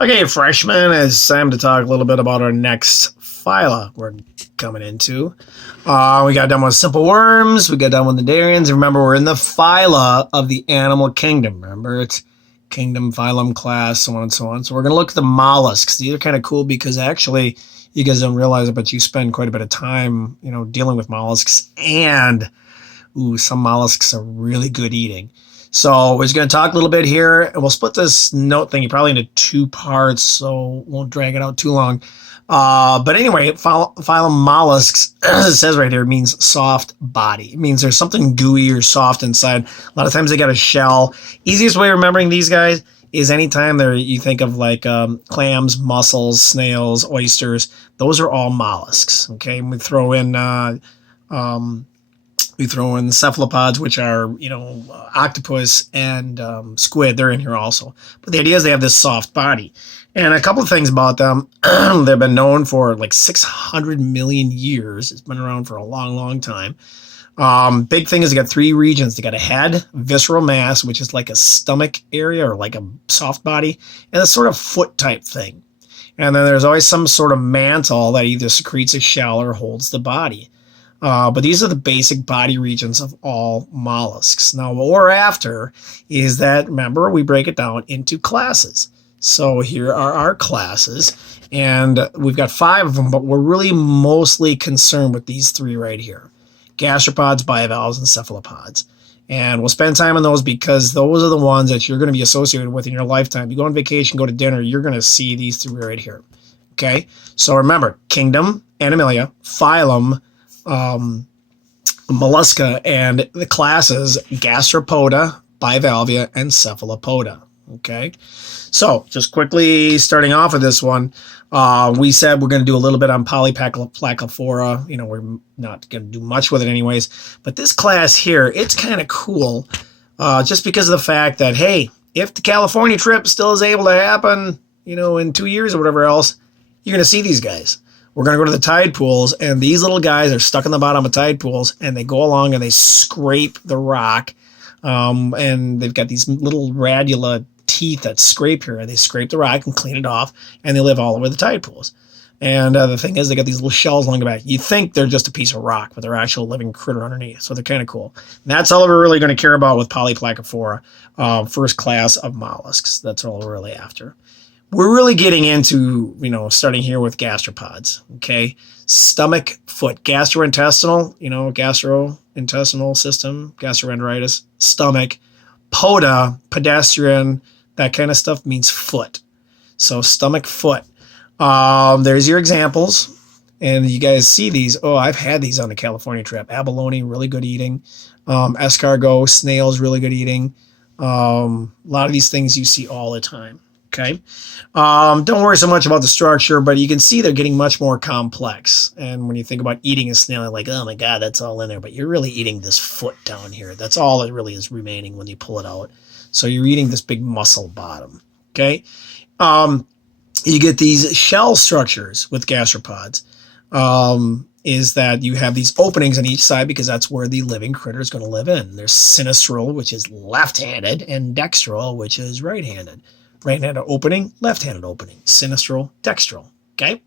Okay, freshmen, it's time to talk a little bit about our next phyla we're coming into. We got done with simple worms, we got done with the Darians. Remember, we're in the phyla of the animal kingdom. Remember, it's kingdom, phylum, class, so on and so on. So we're going to look at the mollusks. These are kind of cool because actually, you guys don't realize it, but you spend quite a bit of time, dealing with mollusks. And, some mollusks are really good eating. So we're just going to talk a little bit here, and we'll split this note thing probably into two parts, so won't drag it out too long. But anyway, phylum mollusks, as it says right here, means soft body. It means there's something gooey or soft inside. A lot of times they got a shell. Easiest way of remembering these guys is anytime you think of like clams, mussels, snails, oysters. Those are all mollusks. Okay, and we throw in cephalopods, which are, octopus and squid. They're in here also. But the idea is they have this soft body. And a couple of things about them. They've been known for like 600 million years. It's been around for a long, long time. Big thing is they got three regions. They got a head, visceral mass, which is like a stomach area or like a soft body, and a sort of foot type thing. And then there's always some sort of mantle that either secretes a shell or holds the body. But these are the basic body regions of all mollusks. Now, what we're after is that, remember, we break it down into classes. So here are our classes, and we've got 5 of them, but we're really mostly concerned with these 3 right here: gastropods, bivalves, and cephalopods. And we'll spend time on those because those are the ones that you're going to be associated with in your lifetime. You go on vacation, go to dinner, you're going to see these 3 right here. Okay? So remember, kingdom, Animalia, phylum, mollusca, and the classes gastropoda, bivalvia, and cephalopoda. Okay, so just quickly starting off with this one, we said we're going to do a little bit on Polyplacophora. We're not going to do much with it anyways, but this class here, it's kind of cool, just because of the fact that, hey, if the California trip still is able to happen, in 2 years or whatever else, you're going to see these guys. We're going to go to the tide pools, and these little guys are stuck in the bottom of tide pools, and they go along and they scrape the rock, and they've got these little radula teeth that scrape here, and they scrape the rock and clean it off, and they live all over the tide pools. And the thing is, they got these little shells along the back. You think they're just a piece of rock, but they're actual living critter underneath, so they're kind of cool. And that's all we're really going to care about with Polyplacophora, first class of mollusks. That's all we're really after. We're really getting into, starting here with gastropods, okay? Stomach, foot, gastrointestinal, gastrointestinal system, gastroenteritis, stomach, poda, pedestrian, that kind of stuff means foot. So stomach, foot. There's your examples, and you guys see these. Oh, I've had these on the California trip. Abalone, really good eating. Escargot, snails, really good eating. A lot of these things you see all the time. Okay. Don't worry so much about the structure, but you can see they're getting much more complex. And when you think about eating a snail, you're like, oh my God, that's all in there. But you're really eating this foot down here. That's all that really is remaining when you pull it out. So you're eating this big muscle bottom. Okay. You get these shell structures with gastropods. Is that you have these openings on each side because that's where the living critter is going to live in. There's sinistral, which is left-handed, and dextral, which is right-handed. Right-handed opening, left-handed opening, sinistral, dextral. Okay.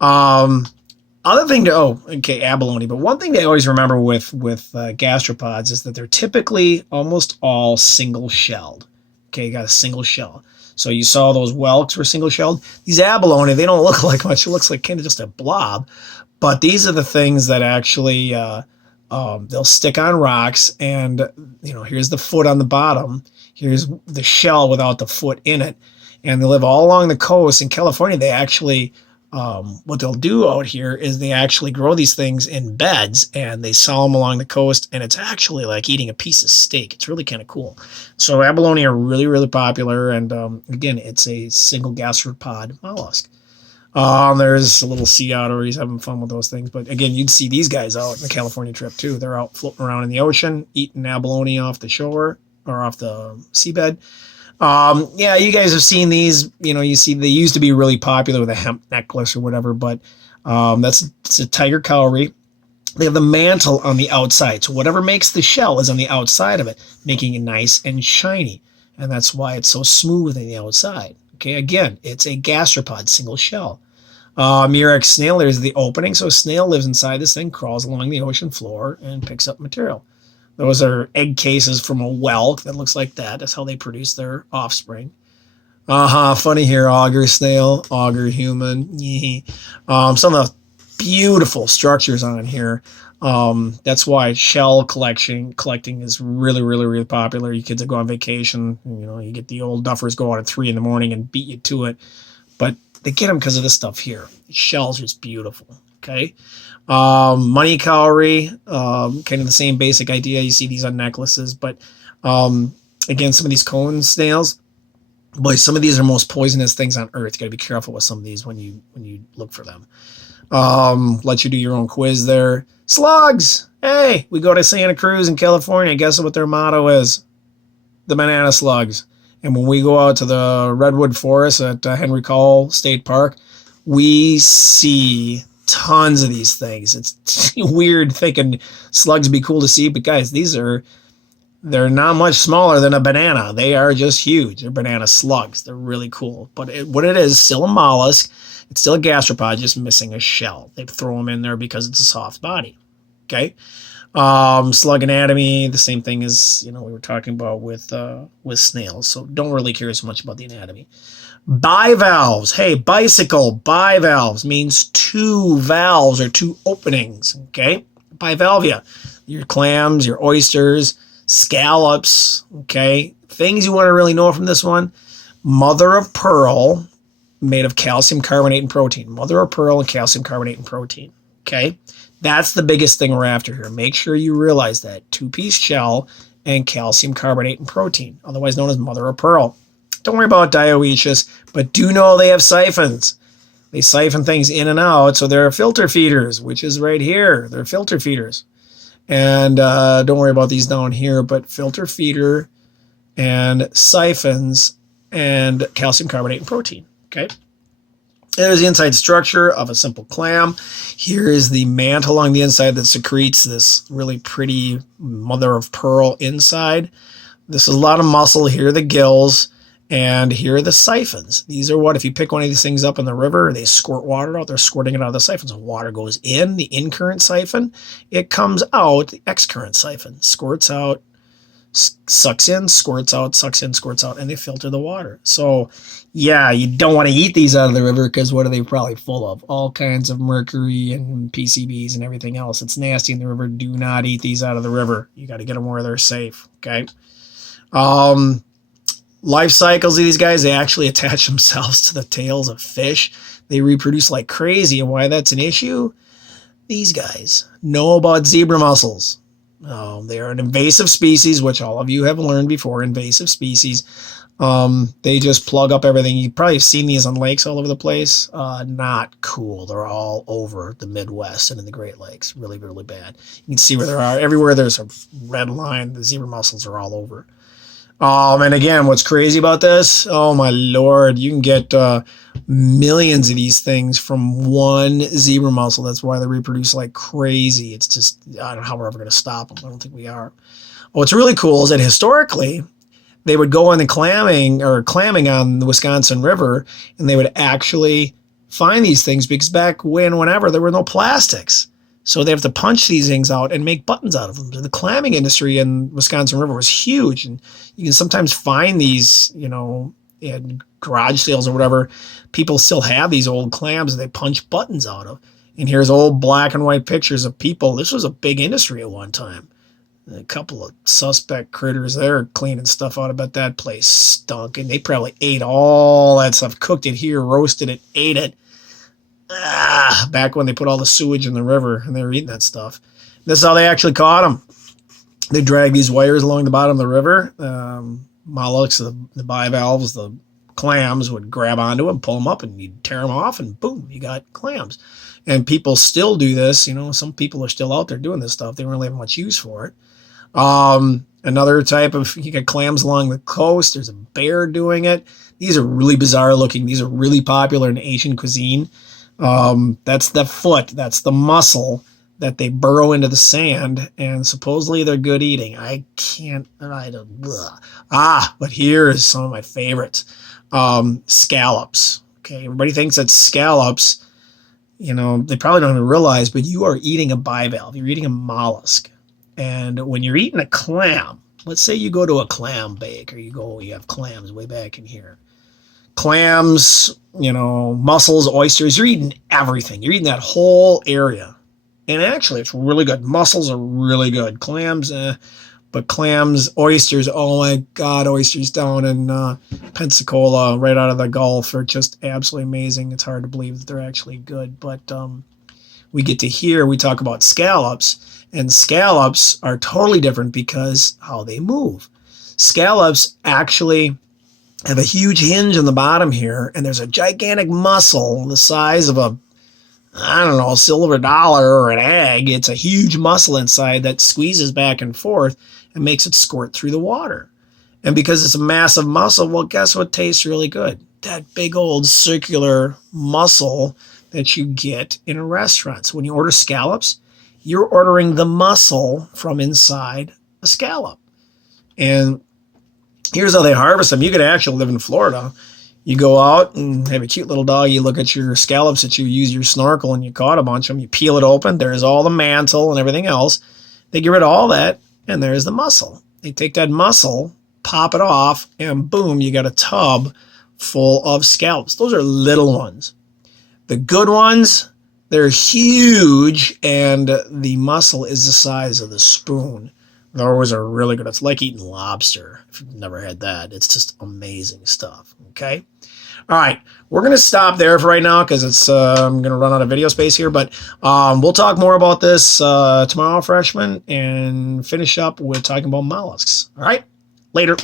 Other thing abalone. But one thing to always remember with gastropods is that they're typically almost all single-shelled. Okay, you got a single shell. So you saw those whelks were single-shelled. These abalone, they don't look like much. It looks like kind of just a blob. But these are the things that actually they'll stick on rocks, and here's the foot on the bottom. Here's the shell without the foot in it. And they live all along the coast. In California, they actually, what they'll do out here is they actually grow these things in beds, and they sell them along the coast, and it's actually like eating a piece of steak. It's really kind of cool. So abalone are really, really popular, and again, it's a single gastropod mollusk. There's a little sea otter. He's having fun with those things. But again, you'd see these guys out in the California trip too. They're out floating around in the ocean, eating abalone off the shore or off the seabed. Yeah, you guys have seen these. You see they used to be really popular with a hemp necklace or whatever, but it's a tiger cowrie. They have the mantle on the outside. So whatever makes the shell is on the outside of it, making it nice and shiny. And that's why it's so smooth on the outside. Okay, again, it's a gastropod, single shell. Murex snail, there's the opening. So a snail lives inside this thing, crawls along the ocean floor, and picks up material. Those are egg cases from a whelk that looks like that. That's how they produce their offspring. Funny here, auger snail, auger human. Some of the beautiful structures on here. That's why shell collecting is really, really, really popular. You kids that go on vacation, you get the old duffers go out at 3 a.m. and beat you to it. But they get them because of this stuff here. Shells are just beautiful. Okay. Money cowrie, kind of the same basic idea. You see these on necklaces, but again, some of these cone snails, boy, some of these are most poisonous things on earth. You got to be careful with some of these when you look for them. Let you do your own quiz there. Slugs. Hey, we go to Santa Cruz in California. Guess what their motto is? The banana slugs. And when we go out to the Redwood Forest at Henry Cowell State Park, we see tons of these things. It's weird thinking slugs be cool to see, but guys, they're not much smaller than a banana. They are just huge. They're banana slugs. They're really cool. But what it is, still a mollusk. It's still a gastropod, just missing a shell. They throw them in there because it's a soft body. Okay. Slug anatomy, the same thing as we were talking about with snails. So don't really care so much about the anatomy. Bivalves. Hey, bicycle. Bivalves means two valves or two openings. Okay. Bivalvia. Your clams, your oysters, scallops. Okay. Things you want to really know from this one. Mother of pearl, made of calcium carbonate and protein. Mother of pearl and calcium carbonate and protein. Okay. That's the biggest thing we're after here. Make sure you realize that. Two-piece shell and calcium carbonate and protein, otherwise known as mother of pearl. Don't worry about dioecious, but do know they have siphons. They siphon things in and out, so they're filter feeders, which is right here. They're filter feeders. And don't worry about these down here, but filter feeder and siphons and calcium carbonate and protein. Okay. There's the inside structure of a simple clam. Here is the mantle along the inside that secretes this really pretty mother of pearl inside. This is a lot of muscle. Here are the gills, and here are the siphons. These are what, if you pick one of these things up in the river, they squirt water out. They're squirting it out of the siphons. So water goes in, the in-current siphon. It comes out, the ex-current siphon. Squirts out, sucks in, squirts out, sucks in, squirts out, and they filter the water. So yeah, you don't want to eat these out of the river because what are they probably full of? All kinds of mercury and PCBs and everything else. It's nasty in the river. Do not eat these out of the river. You got to get them where they're safe. Okay. Life cycles of these guys, they actually attach themselves to the tails of fish. They reproduce like crazy. And why that's an issue? These guys know about zebra mussels. They are an invasive species, which all of you have learned before, invasive species. They just plug up everything. You probably have seen these on lakes all over the place. Not cool. They're all over the Midwest and in the Great Lakes. Really, really bad. You can see where there are. Everywhere there's a red line, the zebra mussels are all over. And again, what's crazy about this? Oh my Lord, you can get millions of these things from one zebra mussel. That's why they reproduce like crazy. It's just, I don't know how we're ever going to stop them. I don't think we are. What's really cool is that historically, they would go on the clamming on the Wisconsin River, and they would actually find these things because back whenever there were no plastics. So they have to punch these things out and make buttons out of them. So the clamming industry in Wisconsin River was huge. And you can sometimes find these, in garage sales or whatever. People still have these old clams that they punch buttons out of. And here's old black and white pictures of people. This was a big industry at one time. A couple of suspect critters there cleaning stuff out. I bet that place stunk. And they probably ate all that stuff, cooked it here, roasted it, ate it. Back when they put all the sewage in the river and they were eating that stuff. This is how they actually caught them. They drag these wires along the bottom of the river. Mollusks, the bivalves, the clams would grab onto them, pull them up, and you'd tear them off, and boom, you got clams. And people still do this. Some people are still out there doing this stuff. They don't really have much use for it. Another type of, you got clams along the coast. There's a bear doing it. These are really bizarre looking. These are really popular in Asian cuisine. That's the foot. That's the muscle that they burrow into the sand, and supposedly they're good eating. But here is some of my favorites. Scallops. Okay, everybody thinks that scallops, you know, they probably don't even realize, but you are eating a bivalve. You're eating a mollusk. And when you're eating a clam, let's say you go to a clam bake, or you have clams way back in here. Clams, you know, mussels, oysters, you're eating everything. You're eating that whole area. And actually, it's really good. Mussels are really good. Clams, but clams, oysters, oh my God, oysters down in Pensacola, right out of the Gulf, are just absolutely amazing. It's hard to believe that they're actually good. But we get to hear, we talk about scallops, and scallops are totally different because how they move. Scallops actually have a huge hinge on the bottom here, and there's a gigantic mussel the size of a, I don't know, silver dollar or an egg. It's a huge mussel inside that squeezes back and forth and makes it squirt through the water. And because it's a massive mussel, well, guess what tastes really good? That big old circular mussel that you get in a restaurant. So when you order scallops, you're ordering the mussel from inside a scallop. And here's how they harvest them. You could actually live in Florida. You go out and have a cute little dog. You look at your scallops that you use your snorkel and you caught a bunch of them. You peel it open. There's all the mantle and everything else. They get rid of all that, and there's the mussel. They take that mussel, pop it off, and boom, you got a tub full of scallops. Those are little ones. The good ones, they're huge, and the mussel is the size of the spoon. Those are really good. It's like eating lobster. If you've never had that, it's just amazing stuff. Okay. All right. We're going to stop there for right now because it's I'm going to run out of video space here. But we'll talk more about this tomorrow, freshmen, and finish up with talking about mollusks. All right. Later.